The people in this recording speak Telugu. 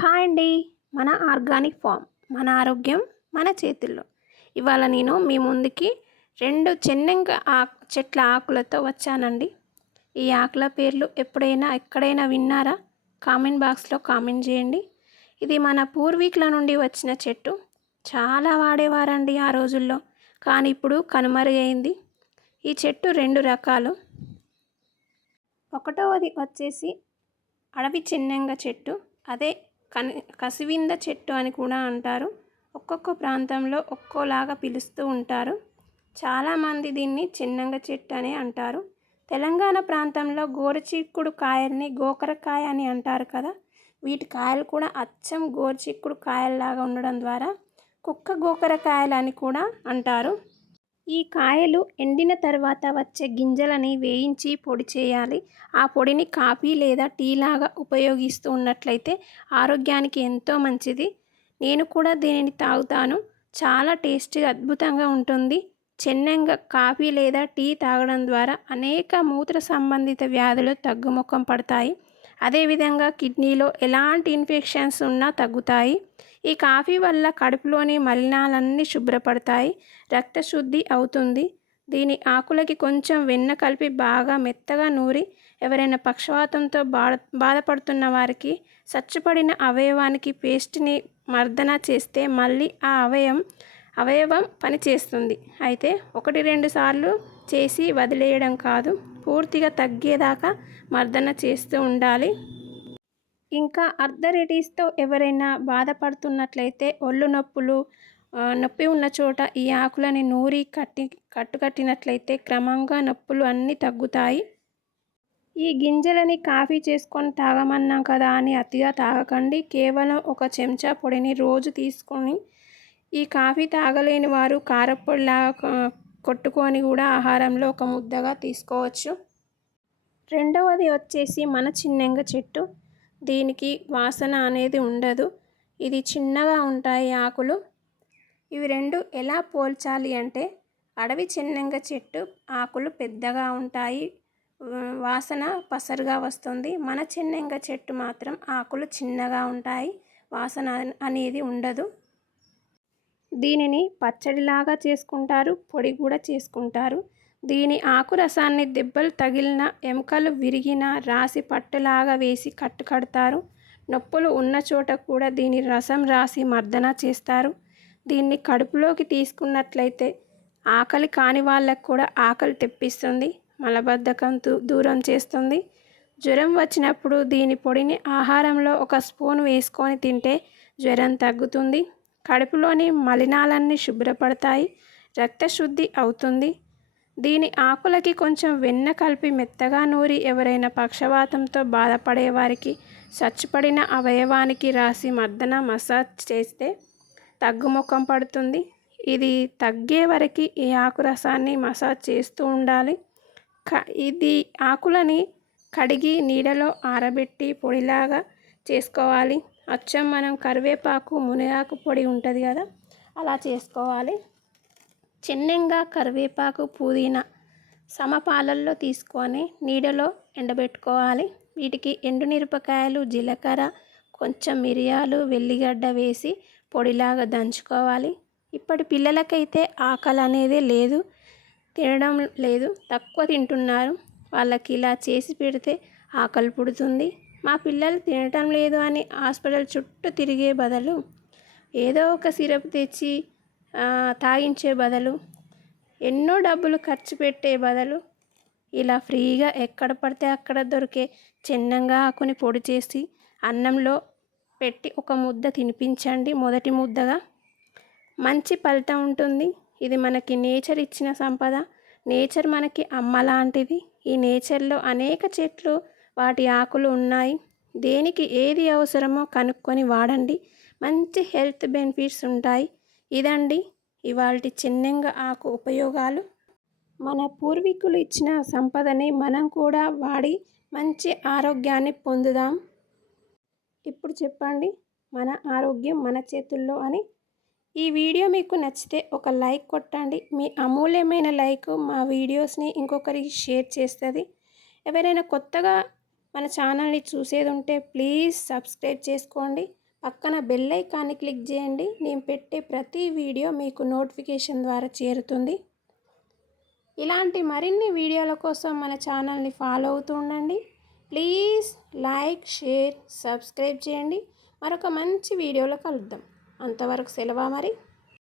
హాయ్ అండి. మన ఆర్గానిక్ ఫామ్, మన ఆరోగ్యం మన చేతుల్లో. ఇవాళ నేను మీ ముందుకి 2 చెన్నంగ చెట్ల ఆకులతో వచ్చానండి. ఈ ఆకుల పేర్లు ఎప్పుడైనా ఎక్కడైనా విన్నారా? కామెంట్ బాక్స్లో కామెంట్ చేయండి. ఇది మన పూర్వీకుల నుండి వచ్చిన చెట్టు. చాలా వాడేవారండి ఆ రోజుల్లో, కానీ ఇప్పుడు కనుమరుగైంది. ఈ చెట్టు 2 రకాలు. ఒకటవది వచ్చేసి అడవి చెన్నంగ చెట్టు. అదే కసివింద చెట్టు అని కూడా అంటారు. ఒక్కొక్క ప్రాంతంలో ఒక్కోలాగా పిలుస్తూ ఉంటారు. చాలామంది దీన్ని చెన్నంగ చెట్టు అని అంటారు. తెలంగాణ ప్రాంతంలో గోరుచిక్కుడు కాయల్ని గోకరకాయ అని అంటారు కదా. వీటి కాయలు కూడా అచ్చం గోరుచిక్కుడు కాయల్లాగా ఉండడం ద్వారా కుక్క గోకరకాయలు అని కూడా అంటారు. ఈ కాయలు ఎండిన తర్వాత వచ్చే గింజలని వేయించి పొడి చేయాలి. ఆ పొడిని కాఫీ లేదా టీ లాగా ఉపయోగిస్తూ ఉన్నట్లయితే ఆరోగ్యానికి ఎంతో మంచిది. నేను కూడా దీనిని తాగుతాను. చాలా టేస్టీగా అద్భుతంగా ఉంటుంది. చెన్నంగా కాఫీ లేదా టీ తాగడం ద్వారా అనేక మూత్ర సంబంధిత వ్యాధులు తగ్గుముఖం పడతాయి. అదేవిధంగా కిడ్నీలో ఎలాంటి ఇన్ఫెక్షన్స్ ఉన్నా తగ్గుతాయి. ఈ కాఫీ వల్ల కడుపులోని మలినాలన్నీ శుభ్రపడతాయి, రక్తశుద్ధి అవుతుంది. దీని ఆకులకి కొంచెం వెన్న కలిపి బాగా మెత్తగా నూరి ఎవరైనా పక్షవాతంతో బాధపడుతున్న వారికి సచ్చుపడిన అవయవానికి పేస్ట్ని మర్దన చేస్తే మళ్ళీ ఆ అవయవం పనిచేస్తుంది. అయితే 1-2 సార్లు చేసి వదిలేయడం కాదు, పూర్తిగా తగ్గేదాకా మర్దన చేస్తూ ఉండాలి. ఇంకా ఆర్థరైటిస్తో ఎవరైనా బాధపడుతున్నట్లయితే ఒళ్ళు నొప్పులు, నొప్పి ఉన్న చోట ఈ ఆకులని నూరి కట్టుకట్టినట్లయితే క్రమంగా నొప్పులు అన్నీ తగ్గుతాయి. ఈ గింజలని కాఫీ చేసుకొని తాగమన్నాం కదా అని అతిగా తాగకండి. కేవలం 1 చెంచా పొడిని రోజు తీసుకొని ఈ కాఫీ తాగలేని వారు కారప్పొడిలాగా కొట్టుకొని కూడా ఆహారంలో ఒక ముద్దగా తీసుకోవచ్చు. రెండవది వచ్చేసి మన చెన్నంగ చెట్టు. దీనికి వాసన అనేది ఉండదు. ఇది చిన్నగా ఉంటాయి ఆకులు. ఇవి 2 ఎలా పోల్చాలి అంటే, అడవి చెన్నంగ చెట్టు ఆకులు పెద్దగా ఉంటాయి, వాసన పసరుగా వస్తుంది. మన చెన్నంగ చెట్టు మాత్రం ఆకులు చిన్నగా ఉంటాయి, వాసన అనేది ఉండదు. దీనిని పచ్చడిలాగా చేసుకుంటారు, పొడి కూడా చేసుకుంటారు. దీని ఆకు రసాన్ని దెబ్బలు తగిలిన, ఎముకలు విరిగిన రాసి పట్టులాగా వేసి కడతారు. నొప్పులు ఉన్న చోట కూడా దీని రసం రాసి మర్దన చేస్తారు. దీన్ని కడుపులోకి తీసుకున్నట్లయితే ఆకలి కాని వాళ్ళకు కూడా ఆకలి తెప్పిస్తుంది, మలబద్ధకం దూరం చేస్తుంది. జ్వరం వచ్చినప్పుడు దీని పొడిని ఆహారంలో 1 స్పూన్ వేసుకొని తింటే జ్వరం తగ్గుతుంది. కడుపులోని మలినాలన్నీ శుభ్రపడతాయి, రక్తశుద్ధి అవుతుంది. దీని ఆకులకి కొంచెం వెన్న కలిపి మెత్తగా నూరి ఎవరైనా పక్షవాతంతో బాధపడే వారికి సచ్చుపడిన అవయవానికి రాసి మర్దన మసాజ్ చేస్తే తగ్గుముఖం పడుతుంది. ఇది తగ్గే వరకు ఈ ఆకు రసాన్ని మసాజ్ చేస్తూ ఉండాలి. ఇది ఆకులని కడిగి నీడలో ఆరబెట్టి పొడిలాగా చేసుకోవాలి. అచ్చం మనం కరివేపాకు, మునగాకు పొడి ఉంటుంది కదా, అలా చేసుకోవాలి. చెన్నంగ, కరివేపాకు, పుదీనా సమపాలల్లో తీసుకొని నీడలో ఎండబెట్టుకోవాలి. వీటికి ఎండుమిరపకాయలు, జీలకర్ర, కొంచెం మిరియాలు, వెల్లిగడ్డ వేసి పొడిలాగా దంచుకోవాలి. ఇప్పటి పిల్లలకైతే ఆకలి అనేది లేదు, తినడం లేదు, తక్కువ తింటున్నారు. వాళ్ళకి ఇలా చేసి పెడితే ఆకలి పుడుతుంది. మా పిల్లలు తినటం లేదు అని హాస్పిటల్ చుట్టూ తిరిగే బదులు, ఏదో ఒక సిరప్ తెచ్చి తాగించే బదులు, ఎన్నో డబ్బులు ఖర్చు పెట్టే బదులు ఇలా ఫ్రీగా ఎక్కడ పడితే అక్కడ దొరికే చెన్నంగ ఆకుని పొడి చేసి అన్నంలో పెట్టి 1 ముద్ద తినిపించండి. మొదటి ముద్దగా మంచి ఫలితం ఉంటుంది. ఇది మనకి నేచర్ ఇచ్చిన సంపద. నేచర్ మనకి అమ్మ లాంటిది. ఈ నేచర్లో అనేక చెట్లు, వాటి ఆకులు ఉన్నాయి. దేనికి ఏది అవసరమో కనుక్కొని వాడండి. మంచి హెల్త్ బెనిఫిట్స్ ఉంటాయి. ఇదండి ఇవాల్టి చెన్నంగ ఆకు ఉపయోగాలు. మన పూర్వీకులు ఇచ్చిన సంపదని మనం కూడా వాడి మంచి ఆరోగ్యాన్ని పొందుదాం. ఇప్పుడు చెప్పండి, మన ఆరోగ్యం మన చేతుల్లో అని. ఈ వీడియో మీకు నచ్చితే ఒక లైక్ కొట్టండి. మీ అమూల్యమైన లైక్ మా వీడియోస్ని ఇంకొకరికి షేర్ చేస్తుంది. ఎవరైనా కొత్తగా మన ఛానల్ని చూసేది ఉంటే ప్లీజ్ సబ్స్క్రైబ్ చేసుకోండి. పక్కన బెల్ ఐకాన్ని క్లిక్ చేయండి. నేను పెట్టే ప్రతి వీడియో మీకు నోటిఫికేషన్ ద్వారా చేరుతుంది. ఇలాంటి మరిన్ని వీడియోల కోసం మన ఛానల్ని ఫాలో అవుతూ ఉండండి. ప్లీజ్ లైక్, షేర్, సబ్స్క్రైబ్ చేయండి. మరొక మంచి వీడియోలో కలుద్దాం. అంతవరకు సెలవా మరి.